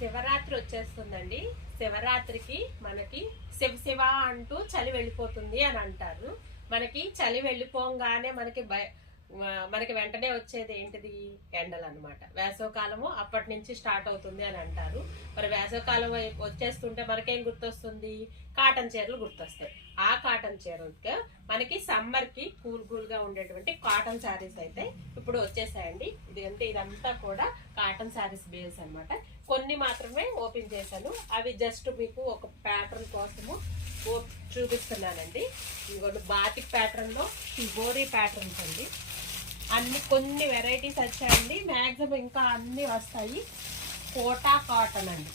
శివరాత్రి వచ్చేస్తుందండి. శివరాత్రికి మనకి శివ శివ అంటూ చలి వెళ్ళిపోతుంది అని అంటారు. మనకి చలి వెళ్ళిపోగానే మనకి వెంటనే వచ్చేది ఏంటిది? ఎండలు అనమాట. వేసవకాలము అప్పటి నుంచి స్టార్ట్ అవుతుంది అని అంటారు. మరి వేసవకాలం వచ్చేస్తుంటే మనకేం గుర్తొస్తుంది? కాటన్ చీరలు గుర్తొస్తాయి. ఆ కాటన్ చీరలకు మనకి సమ్మర్ కి కూల్ గా ఉండేటువంటి కాటన్ శారీస్ అయితే ఇప్పుడు వచ్చేసాయండి. ఇదంతా కూడా కాటన్ శారీస్ బేస్ అనమాట. కొన్ని మాత్రమే ఓపెన్ చేశాను. అవి జస్ట్ మీకు ఒక ప్యాటర్న్ కోసము చూపిస్తున్నానండి. ఇంకోటి బాతిక్ ప్యాటర్న్ లో షిబోరి ప్యాటర్న్స్ అండి. కొన్ని వెరైటీస్ వచ్చాయండి. మ్యాక్సిమం ఇంకా అన్ని వస్తాయి. కోటా కాటన్ అండి.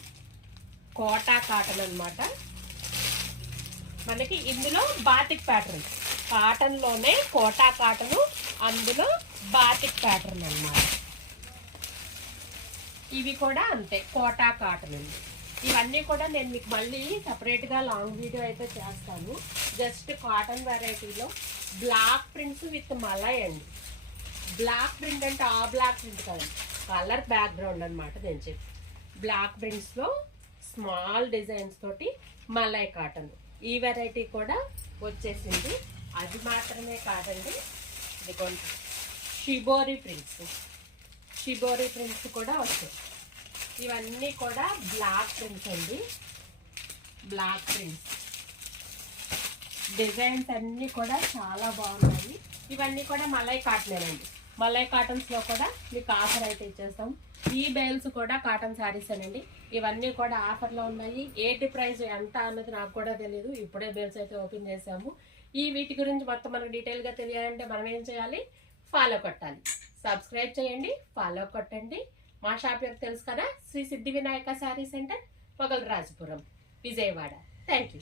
కోటా కాటన్ అనమాట. మనకి ఇందులో బాతిక్ ప్యాటర్న్, కాటన్ లోనే కోటా కాటన్, అందులో బాతిక్ ప్యాటర్న్ అన్నమాట. ఇవి కూడా అంతే, కోటా కాటన్ అండి. ఇవన్నీ కూడా నేను మీకు మళ్ళీ సపరేట్గా లాంగ్ వీడియో అయితే చేస్తాను. జస్ట్ కాటన్ వెరైటీలో బ్లాక్ ప్రింట్స్ విత్ మలై అండి. బ్లాక్ ప్రింట్ అంటే ఆ బ్లాక్ ప్రింట్ కదండి, కలర్ బ్యాక్గ్రౌండ్ అనమాట. నేను చెప్పి బ్లాక్ ప్రింట్స్లో స్మాల్ డిజైన్స్ తోటి మలై కాటన్, ఈ వెరైటీ కూడా వచ్చేసింది. అది మాత్రమే కాదండి, ఇదిగోండి షిబోరి ప్రింట్స్ కూడా వచ్చాయి. ఇవన్నీ కూడా బ్లాక్ ప్రింట్స్ అండి. బ్లాక్ ప్రింట్స్ డిజైన్స్ అన్నీ కూడా చాలా బాగున్నాయి. ఇవన్నీ కూడా మలై కాటనేనండి. మలై కాటన్స్లో కూడా మీకు ఆఫర్ అయితే ఇచ్చేస్తాం. ఈ బేల్స్ కూడా కాటన్ శారీస్ అనండి. ఇవన్నీ కూడా ఆఫర్లో ఉన్నాయి. ఏటి ప్రైస్ ఎంత అన్నది నాకు కూడా తెలియదు. ఇప్పుడే బేల్స్ అయితే ఓపెన్ చేసాము. వీటి గురించి మొత్తం మనకు డీటెయిల్గా తెలియాలంటే మనం ఏం చేయాలి? ఫాలో కొట్టాలి. సబ్స్క్రైబ్ చేయండి, ఫాలో కొట్టండి. మా షాప్ యొక్క తెలుసు కదా, Sri Siddhi Vinayaka saree centre, Pogalarajapuram, Vijayawada. Thank you.